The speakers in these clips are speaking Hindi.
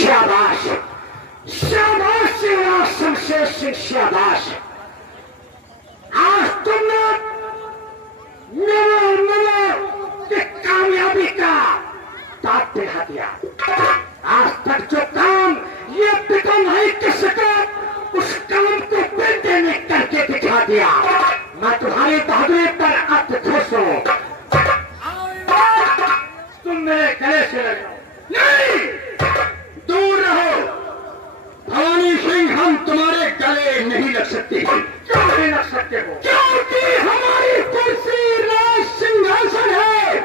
शाबाश शाबाश युवराज शमशेर सिंह, शाबाश। आज तुमने मेरे कामयाबी का दांत दिखा दिया। आज तक जो काम ये पिता नहीं कर सका, उस काम को बेटे ने करके दिखा दिया। मैं तुम्हारी बहादुरी पर अत्यंत खुश हूं। तुम मेरे गले से लगे नहीं, दूर रहो। भवानी सिंह, हम तुम्हारे गले नहीं लग सकते। क्यों नहीं लग सकते हो? क्योंकि हमारी कुर्सी राज सिंहासन है,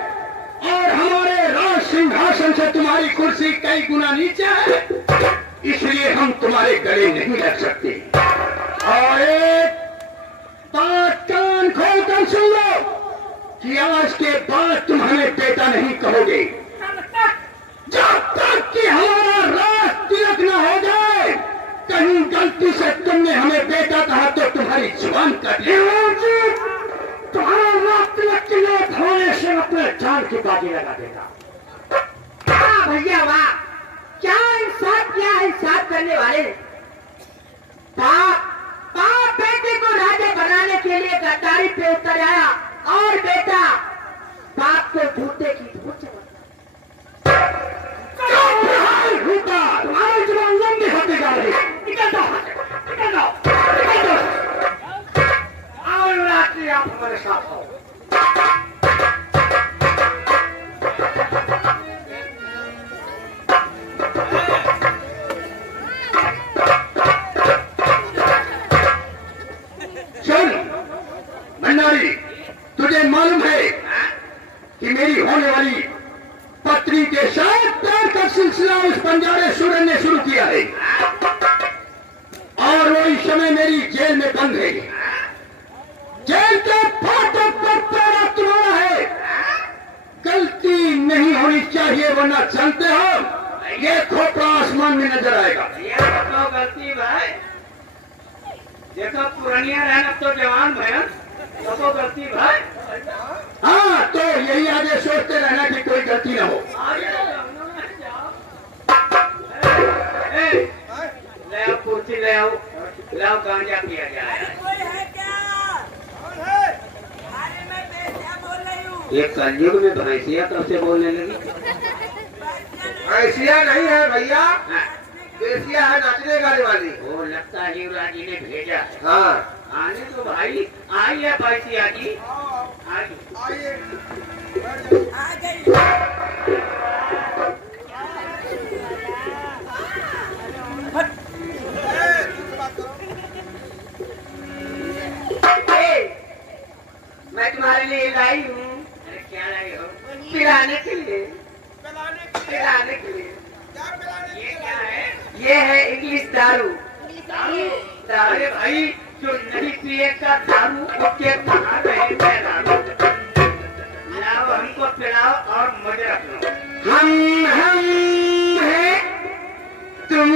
और हमारे राज सिंहासन से तुम्हारी कुर्सी कई गुना नीचे है, इसलिए हम तुम्हारे गले नहीं लग सकते। और एक बात कान खोलकर सुन लो कि आज के बाद तुम हमें बेटा नहीं कहोगे। जब तक कि हमारा राज तिलक न हो जाए, कहीं गलती से तुमने हमें बेटा कहा तो तुम्हारी जुबान काट ली। तुम्हारा राज तिलक के लिए भोले से अपने जान की बाजी लगा देगा। वाह भैया वाह, क्या इंसाफ किया है इंसाफ करने वाले ने। बाप बेटे को राजा बनाने के लिए गद्दारी पे उतर आया, और बेटा बाप को धूते की धूत। तुम्हारी जुबान लंबी होती जा रही है। निकल जाओ, निकल जाओ, निकल जाओ। आओ युवराज जी, आप हमारे साथ आओ। भंडारी, तुझे मालूम है कि मेरी होने वाली पत्नी के साथ प्यार का सिलसिला उस बंजारे सूरज ने शुरू किया है, और वो इस समय मेरी जेल में बंद है। जेल के फाटक पर पैरा तुम्हारा है। गलती नहीं होनी चाहिए, वरना जानते हो ये खोपड़ा आसमान में नजर आएगा। तो गलती भाई, देखो पुरानिया रहना तो जवान भयन, तो गलती भाई। हाँ, तो यही आगे सोचते रहना कि कोई गलती ना हो। ले आओ कुर्सी, ले आओ, लाओ गांजा पिया जाए। ये कलयुग में भैंसिया कब से बोलने लगी? भैंसिया नहीं है भैया, बेसिया है नाचने गाने वाली। वो लगता है युवराज जी ने भेजा। हाँ, आने तो भाई, आई है भैंसिया जी। आइए। मैं तुम्हारे लिए लाई हूँ। अरे क्या लाई हो? पिलाने के लिए, पिलाने के लिए। ये क्या है? ये है इंग्लिश दारू। दारू? अरे भाई, जो नहीं पिएगा दारू, उसके कहाँ रहे दारू? लाओ, हमको पिलाओ और मुझे रख लो। हम है, तुम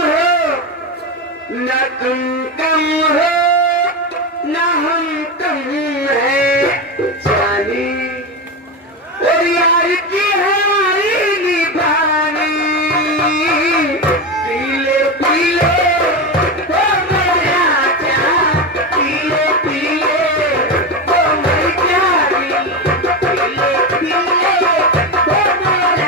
हो, न तुम कम हो, न हम कम है। जानी और यार की हमारी निभानी, पीले पीले वो मेरा चाह, पीले पीले वो मेरी प्यारी, पीले पीले वो मेरा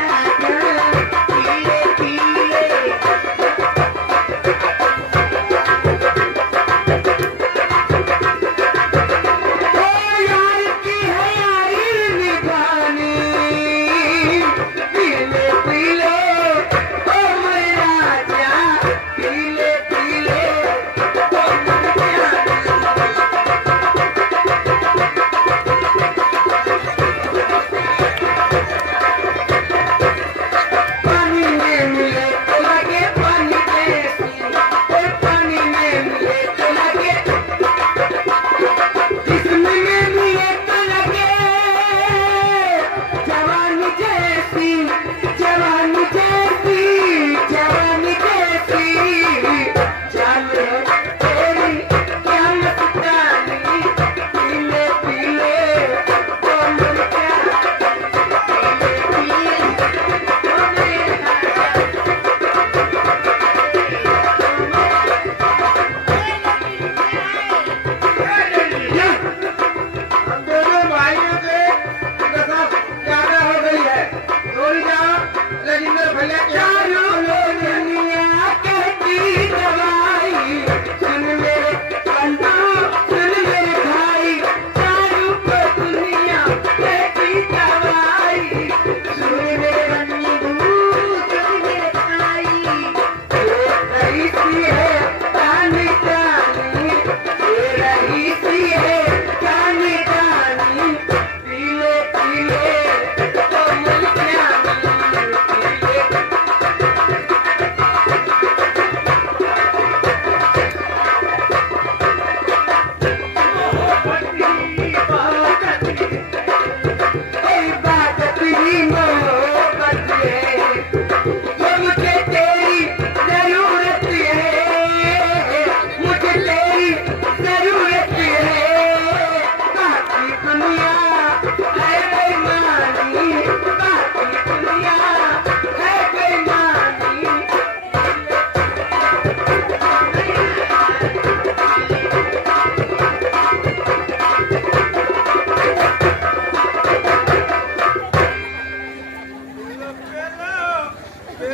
अच्छा,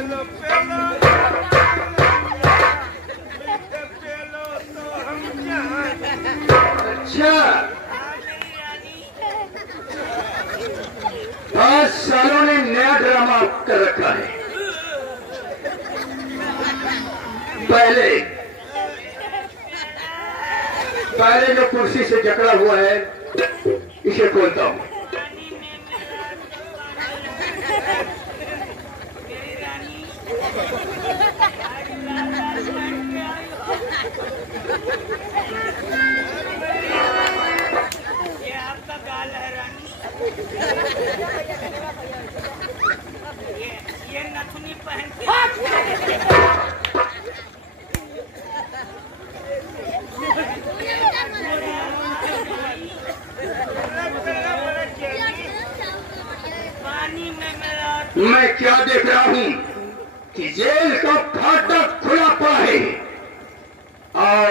5 सालों ने नया ड्रामा कर रखा है। पहले जो कुर्सी से जकड़ा हुआ है इसे खोलता हूं। ये नथुनी पहन के पानी में मेरा मैं क्या देख रहा हूं कि जेल का फाटक खुला पड़ा है और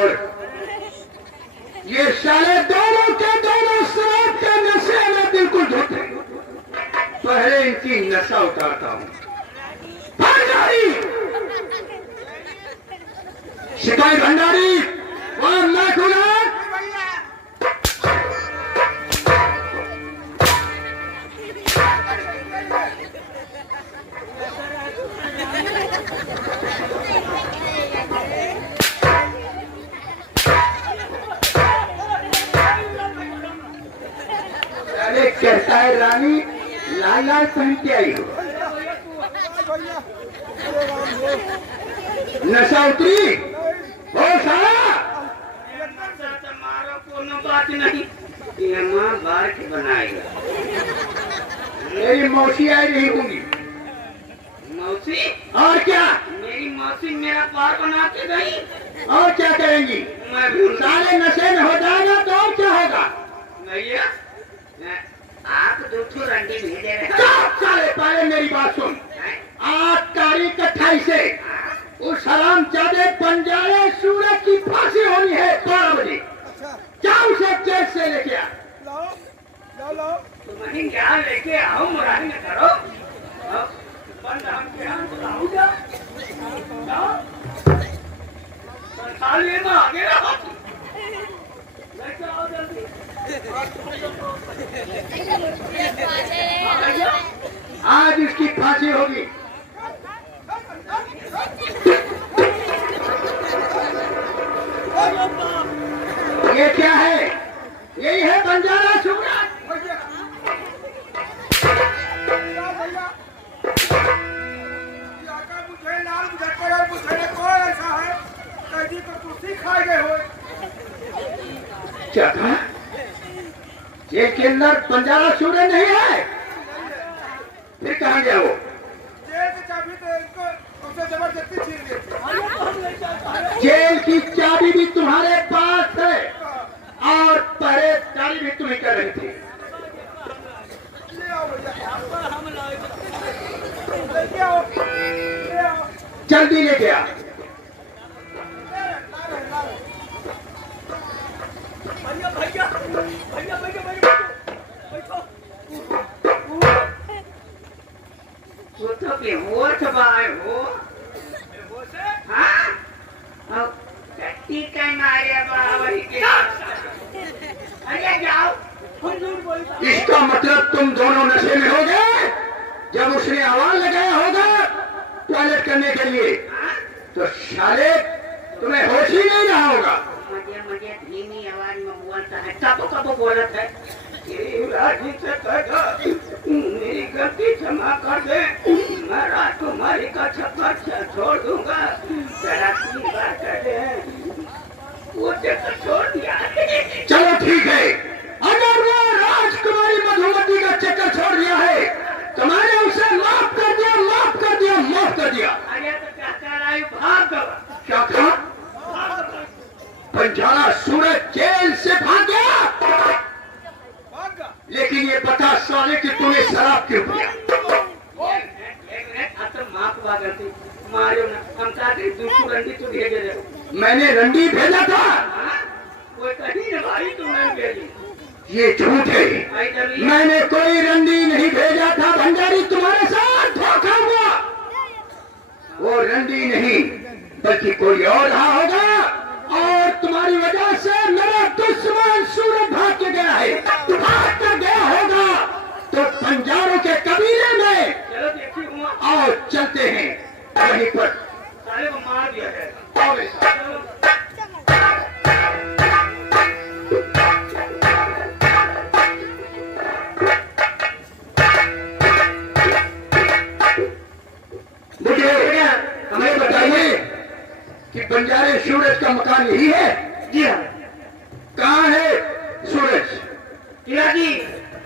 ये सारे दोनों के दोनों शराब के नशे में बिल्कुल धुत हैं। पहले इनकी नशा उतारता हूं। भंडारी, सिपाही भंडारी, वहां मैं खुला। अरे कहता है रानी लाल लाल पहन के आई हो। नशा उतरी हो सारा? मारो कोनो बात नहीं, ये माँ बार के बनाएगा। मेरी मौसी आई नहीं होंगी। मौसी? और क्या? मेरी मौसी मेरा पार बना के गई। और क्या करेंगी? मैं भूल सारे नशे में हो जाएगा तो और क्या होगा? भैया आप 2 रंडी भेजे रहे। साले पहले मेरी बात सुन। हैं? आज तारीख 28 से उस हरामजादे बंजारे सूरज की फांसी होनी है 12 बजे। क्या उसे जेल से लेके आ? तुम्हें क्या लेके आओ, मुरारी न करो। बंद हम के हम बुलाऊंगा। संसालिए में आगे रहो। लेके आओ जल्दी। आज इसकी फांसी होगी। ये क्या है? यही है बंजारा सूरज। क्या था? जेल के अंदर बंजारा सूरज नहीं है? फिर कहाँ गया वो? जेल की चाबी तो इनको उससे जबरदस्ती छीन ली थी। जेल की चाबी भी तुम्हारे पास है और पहरेदारी भी तुम्हें कर रही थी। ले आओ भैया, हम लाए लेके आओ, ले आओ। जल्दी लेके आ। भैया भैया भैया भैया भैया बैठो। वो तो बेहोश बाय हो। हाँ? अब टट्टी का मारे बावरी के। अरे जाओ। इसका मतलब तुम दोनों नशे में हो गए। जब उसने आवाज लगाया होगा टॉयलेट करने के लिए तो साले तुम्हें होश ही नहीं रहा होगा। मुझे धीमी आवाज में बोलता है। कब बोलता है? राजी से कहता मेरी गलती क्षमा कर दे, मैं राजकुमारी का चक्कर छोड़ दूंगा। जरा 3 बार कर दे, वो चक्कर छोड़ दिया। चलो ठीक है, अगर वो राजकुमारी मधुमती का चक्कर छोड़ दिया है तो मैंने उसे माफ कर दिया, माफ कर दिया, माफ कर दिया। अरे तो क्या कह रहा है? भाग गया। क्या कहा? बंजारा सूरज जेल से भाग गया। लेकिन ये बता साले कि तूने शराब क्यों पिया? माफ हुआ करती मारियो ना, हम चाहते दूसरी रंडी तो भेजे रहे। मैंने रंडी भेजा था। कोई कहीं न भाई तुमने भेजी। ये झूठ है। मैंने कोई रंडी नहीं भेजा था। भंडारी तुम्हारे साथ धोखा हुआ। रंडी नहीं बल्कि कोई और रहा होगा, और तुम्हारी वजह से मेरा दुश्मन सूरज भाग के गया है, भाग कर गया होगा। तो बंजारों के कबीले में चलो देखिए हुआ और चलते हैं वहीं पर। साले को मार दिया है। और ऐसा। मुझे हमें बताइए कि बंजारे सूरज का मकान यही है? जी हाँ कहाँ है सूरज? हीरा जी,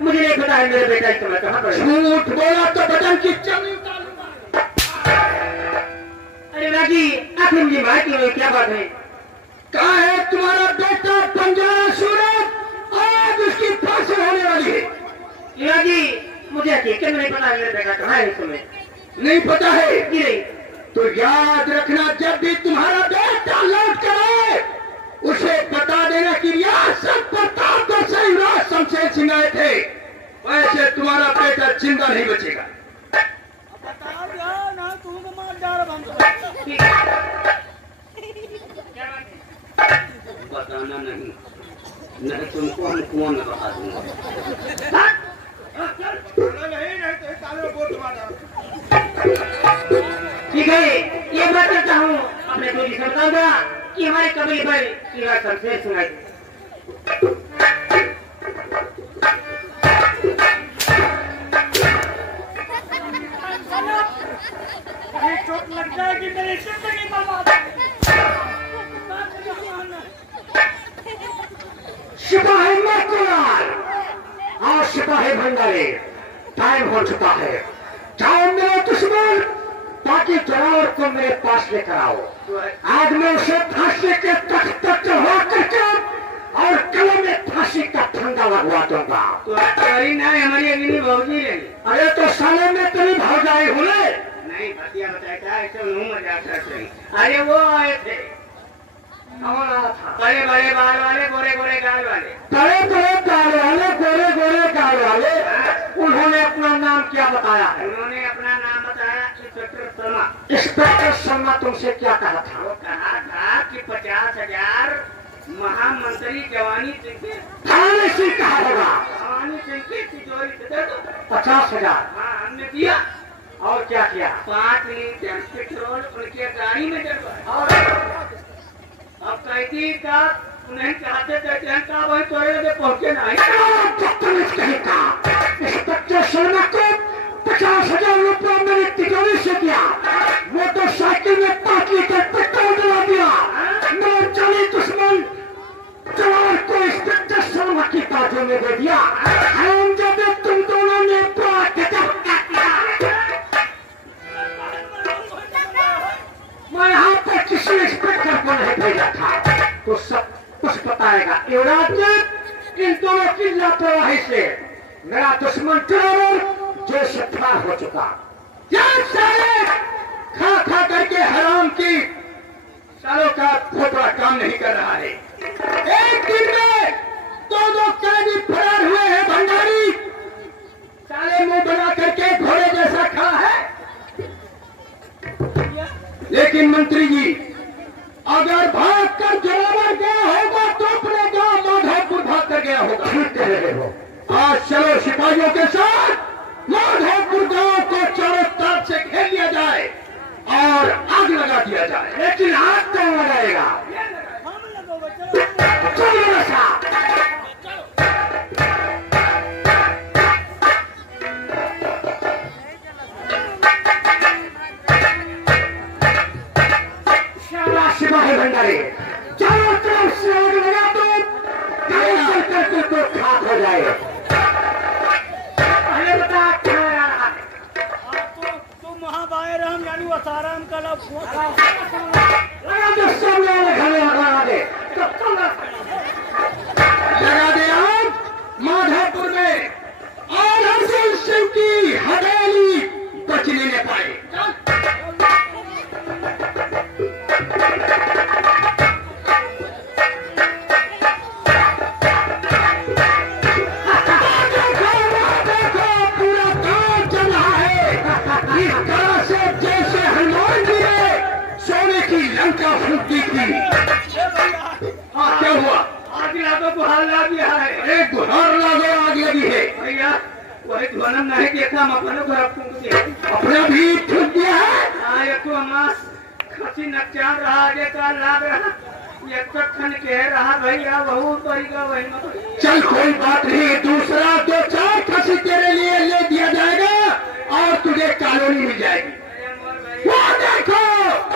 मुझे नहीं पता है मेरे बेटा इस समय कहाँ पर है। झूठ बोला तो बटन की चमड़ी उतार दूंगा। अरे राजी, आखिर मुझे मारती हो, क्या बात है? कहाँ है तुम्हारा बेटा बंजारा सूरज? आज उसकी फांसी होने वाली है। हीरा जी, मुझे हकीकत में नहीं पता है मेरे बेटा कहाँ है इस समय। नहीं पता है? जी नहीं। तो याद रखना, जब भी तुम्हारा बेटा लौट कर आए उसे बता देना कि रियासत प्रताप तो सही राज शमशेर सिंह आए थे, वैसे तुम्हारा बेटा जिंदा नहीं बचेगा। बता दो ना, तुमको मार जा रहा हम। ठीक है। बताना नहीं, नहीं तुमको हम कुआं में बता दूंगा। नहीं तो ताले में बोल तुम्हारा। ठीक है, ये बात करता हूँ अपने दूजी से बताऊंगा कि हमारे कबीले पर हीरा शमशेर सिंह आए। कहीं चोट लग जाएगी मेरी जिंदगी बर्बाद है। सिपाही मकुलाल और सिपाही भंडारी, टाइम हो चुका है। जाओ मेरे दुश्मन, ताकि जलावर को मेरे पास लेकर आओ। आज मैं उसे फांसी के तख्त तक चढ़ा करके और गले में फांसी का फंदा लगवा दूंगा। तुम्हारी ना हमारी अग्नि भौजी रही। अरे तो साले में तेरी भौजाई हुए। नहीं भतिया बताया था, ऐसे मुंह मजाक करते हैं। अरे वो आए थे, कौन आया था? बड़े बड़े बाल वाले, गोरे गोरे गाल वाले। बड़े बड़े गाल वाले, गोरे गोरे गाल वाले। उन्होंने अपना नाम क्या बताया है? उन्होंने अपना नाम बताया इंस्पेक्टर शर्मा। इंस्पेक्टर शर्मा तुमसे क्या कहा था? वो कहा था कि 50,000 महामंत्री जवानी सिंह के थाने से कहा होगा जवानी सिंह की तिजोरी से दे दो। 50,000। हाँ, हमने दिया। और क्या किया? 5 लीटर पेट्रोल उनके गाड़ी में डलवाया। और अब कहती का उन्हें चाहते थे का वही तोड़े लगे पहुंचे नहीं। बदतमीज कहेगा। इंस्पेक्टर शर्मा को 50,000 रुपया मेरी तिजोरी से दिया, वो तो साइकिल में 5 लीटर पेट्रोल डला दिया। मेरे जानी दुश्मन जवान को इंस्पेक्टर शर्मा की बाजू में दे दिया। हम जब तुम दोनों ने मैं यहाँ पे किसी इंस्पेक्टर को नहीं भेजा था, तो सब कुछ बताएगा। युवराज, इन दोनों की लापरवाही से मेरा दुश्मन ड्राइवर जेल से फरार हो चुका। यार साले, खा खा करके हराम की सालों का खोपड़ा काम नहीं कर रहा है। एक दिन में 2 कैदी फरार हुए हैं। भंडारी साले मुंह बना करके घोड़े जैसा खड़ा है। लेकिन मंत्री जी, अगर भाग कर जलावर गया होगा तो अपने गांव माधोपुर भाग कर गया होगा। ठीक कह रहे हो। आज चलो सिपाहियों के साथ माधोपुर गांव को चारों तरफ से घेर लिया जाए और आग लगा दिया जाए। लेकिन आग कौन लगाएगा? हम लगो बच्चा। चलो ऐसा। सिपाही भंडारी, चारों तरफ से आग लगा दो, चल करके तो खाक हो जाए। पहले बता क्या आ रहा है? तो महाबायर हम यानी वो साराम का लगा दो, सामने वाले घर में लगा दे। लगा दे आग माधोपुर में, और हरसिंह सिंह की हवेली बचने न पाए। इस तरह से जैसे हनुमान जी ने लंका फूक दी थी। हाँ क्या हुआ? आग लागो गुहार लाग गया है। अरे गुहार लागो आग लगी है भैया वही ध्वनम नहीं देखा हम अपने घर फूक दिया। अपना भी फूक दिया है। हाँ एक तो मास खसी नचान रहा आगे का लाग रहा एक तो खन कह रहा भैया बहुत बढ़िया वही मत। चल कोई बात नहीं, दूसरा 2-4 खसी तेरे लिए ले दिया जाएगा और तुझे कॉलोनी मिल जाएगी। वो देखो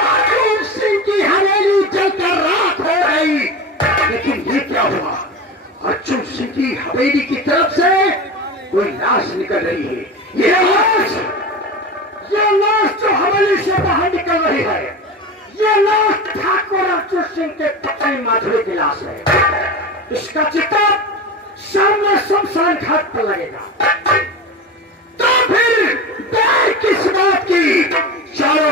अर्जुन सिंह की हवेली जलकर राख हो गई। लेकिन ये क्या हुआ? अर्जुन सिंह की हवेली की तरफ से कोई लाश निकल रही है। ये लाश जो हवेली से बाहर निकल रही है, ये लाश ठाकुर अर्जुन सिंह के पत्नी माधुरी की लाश है। इसका चिता सामने शमशान घाट पर लगेगा। तो फिर देर किस बात की? चलो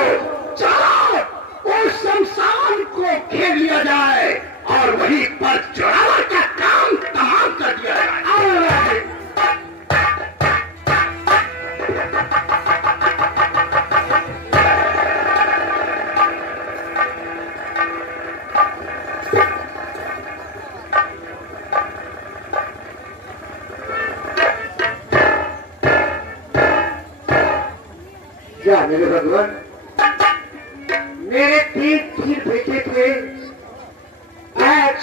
उस शमशान को घेर लिया जाए और वहीं पर चढ़ावा का काम तमाम कर दिया जाए। क्या मेरे भगवान, मेरे 3 बेटे थे, आज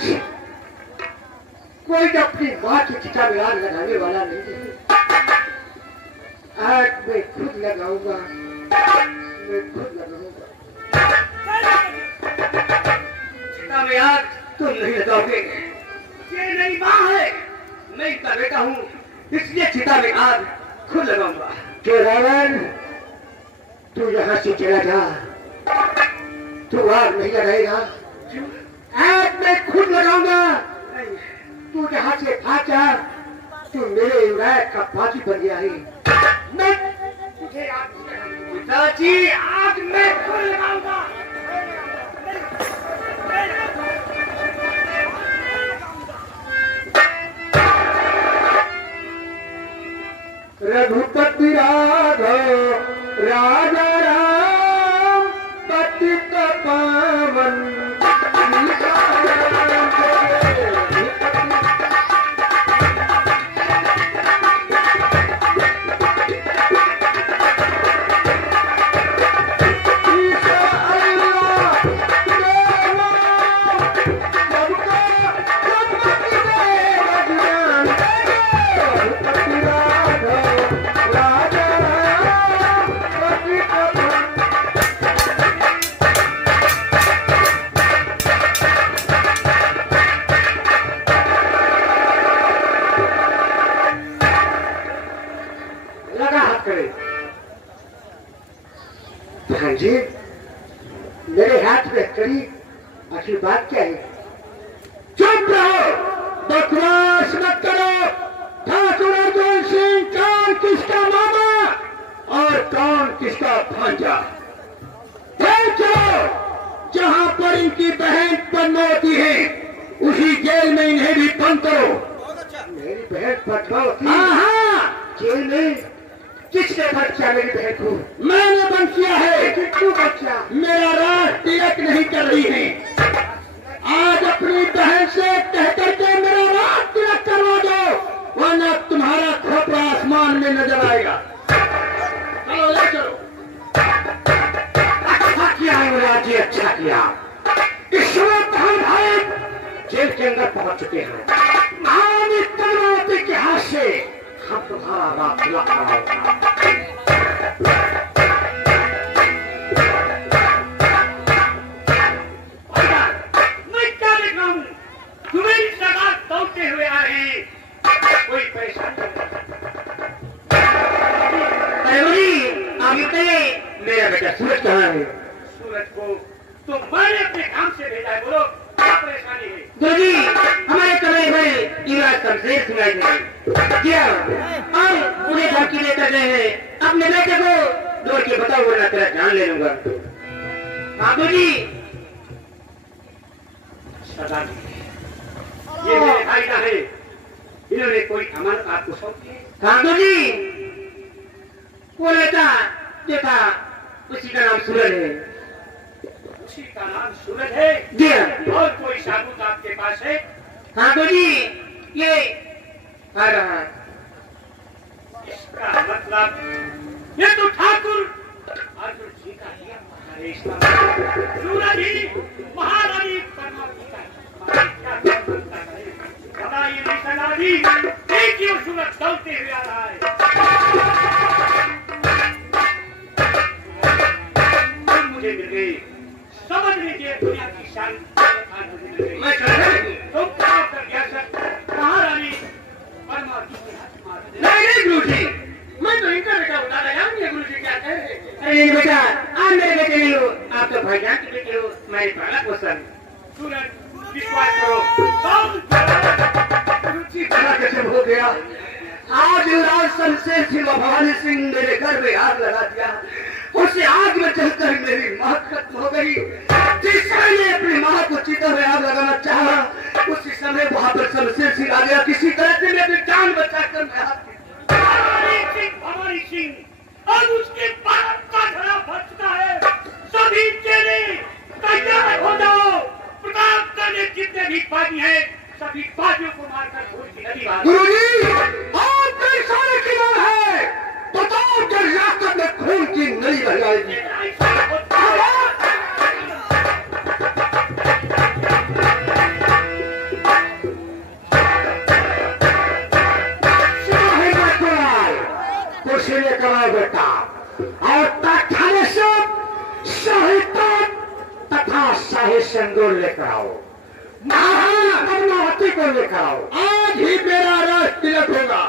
कोई अपनी माँ की चिता में आग लगाने वाला नहीं है। आज मैं खुद लगाऊंगा, मैं खुद लगाऊंगा। चिता में आग तुम नहीं लगाओगे, ये मेरी माँ है, मैं इसका बेटा हूँ, इसलिए चिता में आग खुद लगाऊंगा। जो रावण तू यहाँ से चला जा, तू आग नहीं लगाएगा, आग मैं खुद लगाऊंगा। तू यहाँ से भाग जा, तू मेरे युवराज का बाजी बन गया है। मैं तुझे आग पिताजी, आग मैं खुद लगाऊंगा। रघुपति राघव राजा राम पतित पावन। जी मेरे हाथ में कड़ी, आखिर बात क्या है? चुप रहो, बकवास मत करो। ठाकुर अर्जुन सिंह कौन किसका मामा और कौन किसका भांजा? चलो जहां पर इनकी बहन बंद होती है उसी जेल में इन्हें भी बंद करो। मेरी बहन पटवाती? हाँ, जेल में किसने बंद किया मेरी बहन को? मैंने बंद किया है। क्यों बंद किया? मेरा राज तिलक नहीं कर रही है। आज अपनी बहन से कह करके मेरा राज तिलक करवा दो, वरना तुम्हारा खोपड़ा आसमान में नजर आएगा। चलो ले चलो। अच्छा किया युवराज जी, अच्छा किया। इस वक्त हम भाई जेल के अंदर पहुंच चुके हैं। महारानी पद्मावती के हाथ से हम तुम्हारा राज तिलक कराओगे। मैं क्या देख रहा हूँ? तुम्हें इस जगह दौड़ते हुए आ रहे हैं, कोई परेशानी नहीं? मेरा बेटा सूरज कहाँ है? सूरज को तो मैंने अपने काम से भेजा है, बोलो क्या परेशानी है? गुरुजी, हमारे कमरे में युवराज शमशेर सुनाई दे और उन्हें घर की लेकर गए हैं। अपने बेटे को दौड़ के बताओ, वरना तेरा जान ले लूंगा। बाबू जी, ये मेरे भाई का है, इन्होंने कोई अमानत आपको सौंपी है? कांदू जी, वो लेता देखा उसी का नाम सूरज है। उसी का नाम सूरज है। जी और कोई साबुत आपके पास है? हाँ गुरुजी, ये आ रहा है। इसका मतलब ये तो ठाकुर अर्जुन जी का ही हमारे सूरज ही महारानी परमात्मा का क्या बोलता है? बताइए निशाना जी, देखिए सूरज चलते हुए आ रहा है। मुझे मिल गई, समझ लीजिए दुनिया की शान मुझे मिल गई। मैं तुम क्या कर गया सर? महारानी परमात्मा के हाथ मार दे। नहीं गुरुजी, मैं तो इनका बेटा बता रहा हूँ। गुरुजी क्या कह रहे हैं? अरे बेटा, आप मेरे बेटे नहीं हो, आप तो भाईजान के बेटे हो। मेरे पाला पोषण सूरज विश्वास करो, रुचि बड़ा कैसे हो गया। आज युवराज शमशेर सिंह भवानी सिंह मेरे घर में आग लगा दिया। उसे आग में जलकर मेरी माँ खत्म हो गई। जिस समय ने अपनी माँ को चिता में आग लगाना चाहा, उसी समय वहाँ पर शमशेर सिंह आ गया। किसी तरह से मेरी जान बचाकर मैं भवानी सिंह और उसके बाप का घड़ा बचता है। सभी चेले तैयार हो जाओ। प्रताप करने जितने भी बाजी हैं, सभी बाजियों को मारकर खून की नदी बहा दो। गुरुजी, आप मेरे सारे किनार है, बताओ कि रियासत में खून की नदी बह जाएगी। कुर्सी लेकर आओ बेटा, और तख्ताने से शाही तख्त तथा शाही सिंदूर लेकर आओ। महारानी पद्मावती को लेकर आओ। आज ही मेरा राज तिलक होगा।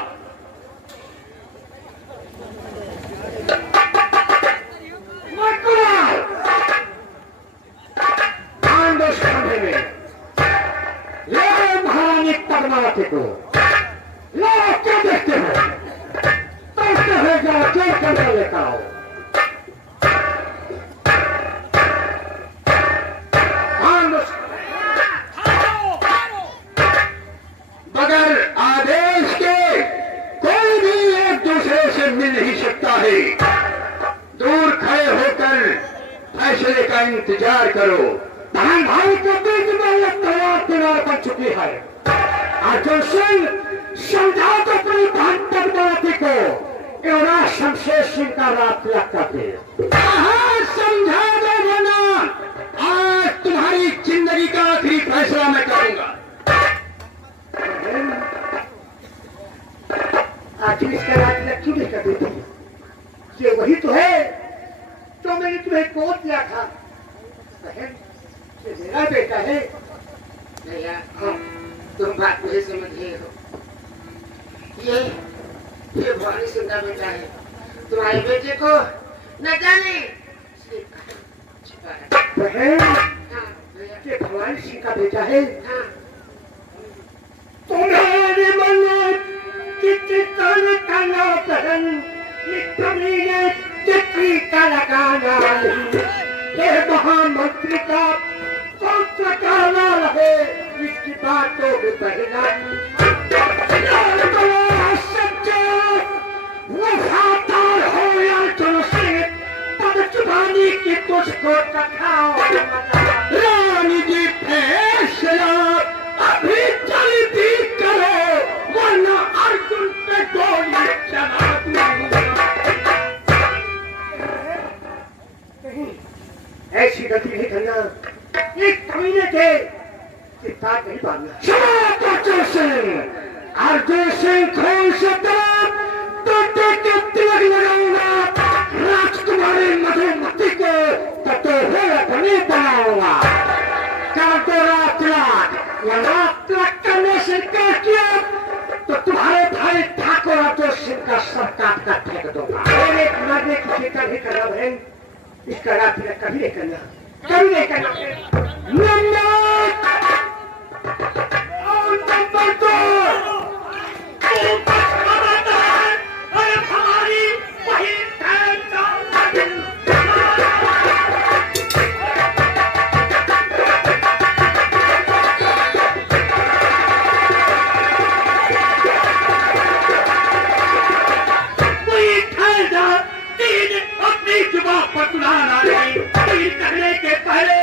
महारानी पद्मावती को लो, क्या देखते हो? देखते हो, जाओ जेल के अंदर लेकर आओ। बगैर आदेश के कोई भी एक दूसरे से मिल नहीं सकता है। दूर खड़े होकर फैसले का इंतजार करो। बहन भाई के बीच में एक तलवार किनार बन चुकी है। अर्जुन सिंह, समझा तो अपनी बहन पद्मावती को युवराज शमशेर सिंह का रात लगता थे। समझा दो वरना आज तुम्हारी जिंदगी का आखिरी फैसला मैं करूंगा। आखिर इसका रात लग क्यों नहीं कर देती? ये वही तो है जो मैंने तुम्हें गोद दिया था। बहन, ये मेरा बेटा है। भैया, हाँ, तुम बात नहीं समझ रहे हो। ये भवानी सिंह का बेटा है। तुम्हारे बेटे को न जाने बहन, हाँ, ये भवानी सिंह का बेटा है। हाँ, तुम्हारे मन चिट्ठी काना बहन, कमीने चिट्ठी का लगाना नहीं। ये महामंत्री का पौत्र कहना रहे, इसकी बातों में बहना। सच्चे वफादार हो या तुमसे पद चुभाने की तुझको टकराओ। रानी जी फैसला अभी जल्दी करो, वरना अर्जुन पे गोली चला दूंगा। ऐसी गलती नहीं करना। एक कमीने थे कि ताक नहीं बांधना। अर्जुन सिंह खून से तोते के तिलक लगाऊंगा। राजकुमारी मधुमती को ततो नहीं बनाऊंगा। कर दो रात तिलक करने से क्या किया तो तुम्हारे भाई ठाकुर अर्जुन सिंह का सब काट कर फेंक दूंगा। मेरे मरने की चिंता नहीं करना बहन। इसका रात तिलक कभी नहीं करना, कभी नहीं करना। नंबर 2, अपनी जुबान पर तुलाना नहीं। करने के पहले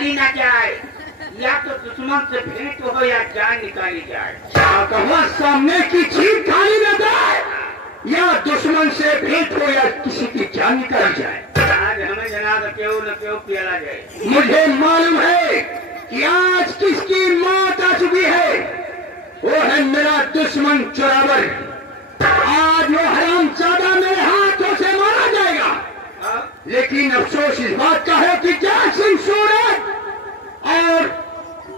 खाली ना जाए, या तो दुश्मन से भेंट हो या जान निकाली जाए। क्या कहा? सामने की चीज खाली न जाए या दुश्मन से भेंट हो या किसी की जान निकाली जाए। आज हमें जनाब क्यों न क्यों पिला जाए। मुझे मालूम है कि आज किसकी मौत आ चुकी है। वो है मेरा दुश्मन चोरावर। आज वो हरामजादा मेरे हाथों से मारा जाएगा। लेकिन अफसोस इस बात का है कि जय सिंह सूरत और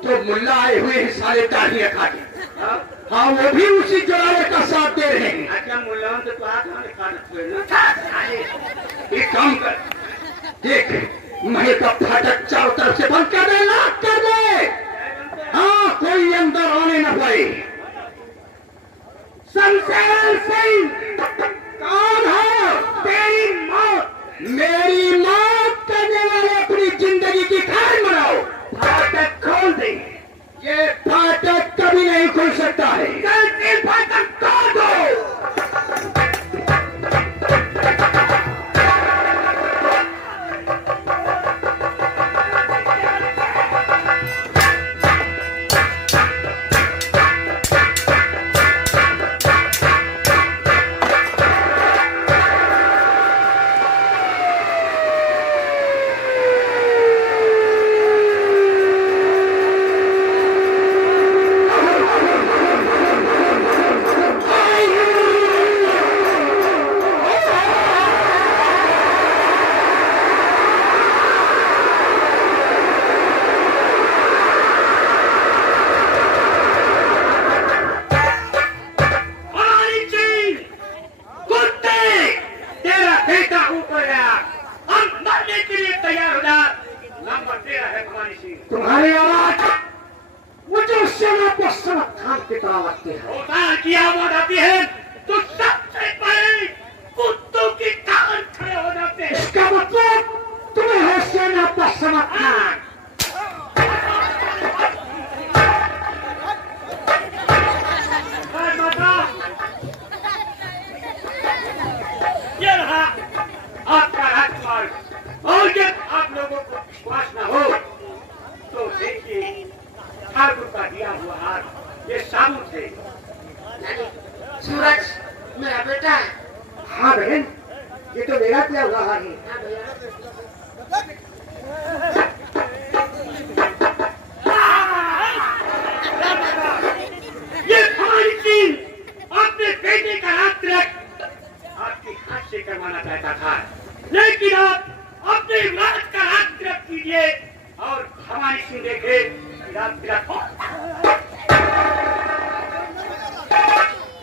तो मुल्ला आए हुए हैं सारे दाढ़ियां खाके, हाँ वो भी उसी जोरावर का साथ दे रहे हैं। अच्छा मुल्लाओं से बात एक काम कर, देख महल का फाटक चारों तरफ से बंद कर दे, लॉक कर दे। हाँ कोई अंदर आने न पाए। शमशेर सिंह कौन हो? तेरी मौत, मेरी मौत करने वाले अपनी जिंदगी की खैर मनाओ। फाटक खोल दे। ये फाटक कभी नहीं खुल सकता है। जल्दी फाटक खोल दो। तुम्हारी आवाज मुझे सेना को समर्थन की तरह लगती है। की आवाज आती है तो सबसे पहले कुत्तों की कान खड़े हो जाते हैं। इसका मतलब तुम्हें है सेना का समर्थन। ये रहा आपका राजमार्ग। और जब आप लोगों को विश्वास न हो तो देखिए ठाकुर का दिया हुआ हाथ ये साबुन से। सूरज मेरा बेटा है। हाँ बहन, ये तो मेरा दिया हुआ हाथ है। हाँ भैया। ये हमारी चीज अपने बेटे का रात्रिक आपके हाथ से करवाना चाहता था, लेकिन आप अपने रात का रात्रिक कीजिए और हमारी सिंह देखे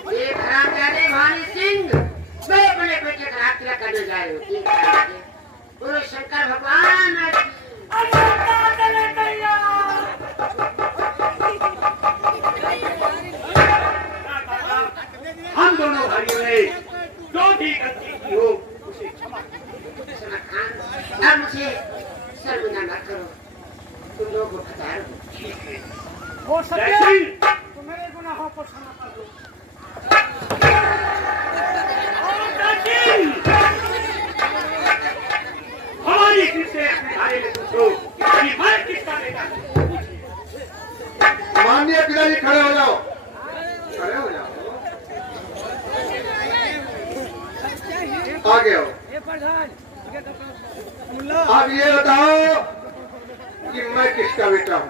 ये हरामजादे भानी सिंह मैं अपने बेटे का हत्या करने जा रही हूँ। गुरु शंकर भगवान हम दोनों भाइयों ने जो भी गलती की हो उसे क्षमा अब मुझे शर्मिंदा मत करो। तुम लोग वफादार हो। हो सके तो मेरे गुनाहों को क्षमा कर दो। हमारी फिर से अपने बारे में पूछो कि मैं किसका बेटा हूँ। माननीय पिताजी खड़े हो जाओ, खड़े हो जाओ, आगे आओ। अब ये बताओ कि मैं किसका बेटा हूँ?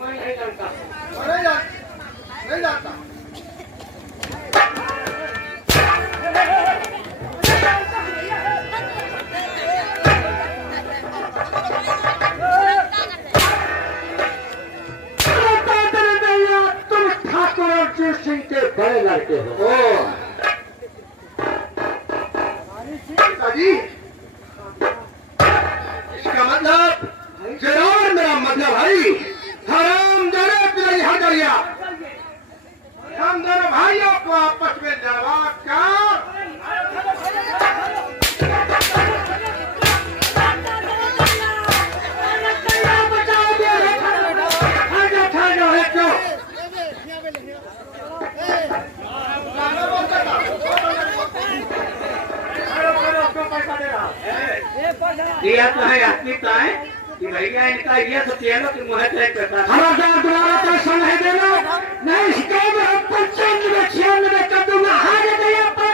मैं नहीं जानता। नहीं जानता। तुम ठाकुर अर्जुन सिंह के बड़े लड़के हो। पिताजी इसका मतलब जरूर मेरा मतलब भाई हराम जरूर पिताजी हट गया। हम दोनों भाइयों को आपस में लड़वा कर दिया तो है आपकी तो है, कि भैया इनका ये तो तेलों की मुहर करता खबरदार दोबारा पैसा नहीं देना, नहीं इसके में 95 96 कर दूंगा। हार गया पर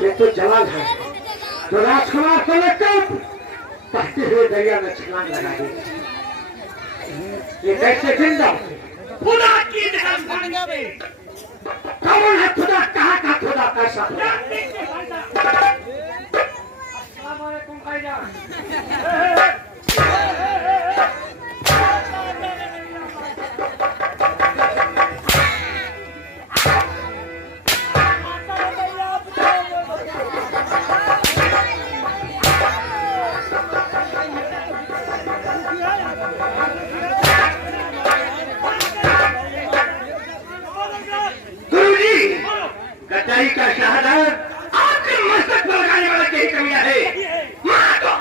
ये तो जवान है जो राजकुमार को लेकर बहते हुए दरिया में छलांग लगा दी। ये कैसे जिंदा खुदा की कौन है खुदा, कहाँ का खुदा, कैसा खुदा? गद्दारी का शहादत आपके मस्तक पर लगाने वाला यही कमियां है। मार दो।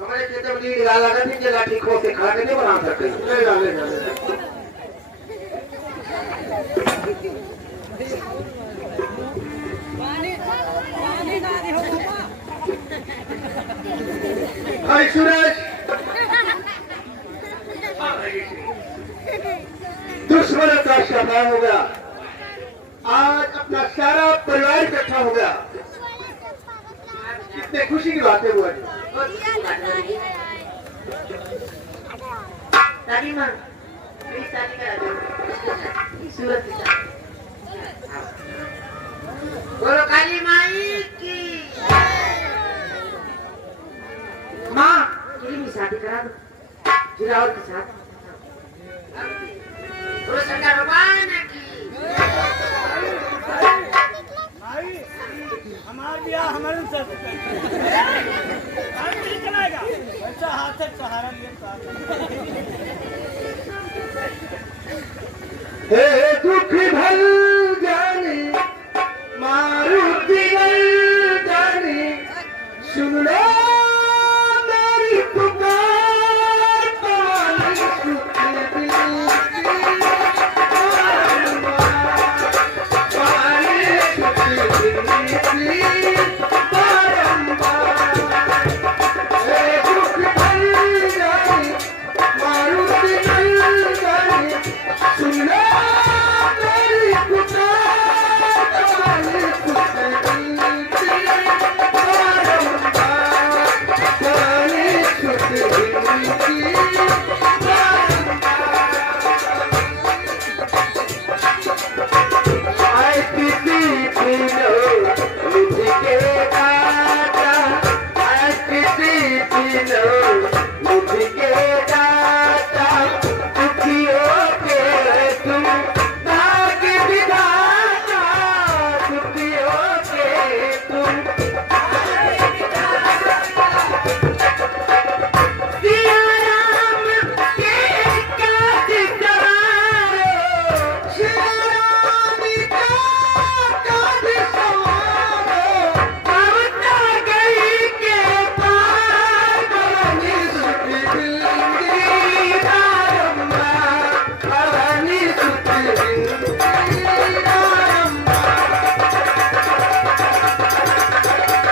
हमारे खेतों में लीड डाला कर लाठी खो के खा के नहीं बना सकते। भाई सूरज, दुश्मनों का शफा हो गया। आज अपना सारा परिवार इकट्ठा हो गया। कितने खुशी की बातें हुआ। दादी माँ मेरी शादी करा दो सूरज के साथ। बोलो काली माई की माँ, मेरी शादी करा दो जिरावल के साथ। बोलो शंकर भगवान की। हमार बिया हमारे से नहीं चलाएगा ऐसा हाथ से सहारा हे दुख भल जानी मारुति जानी, सुन लो मेरी पुकार, पानी सुख I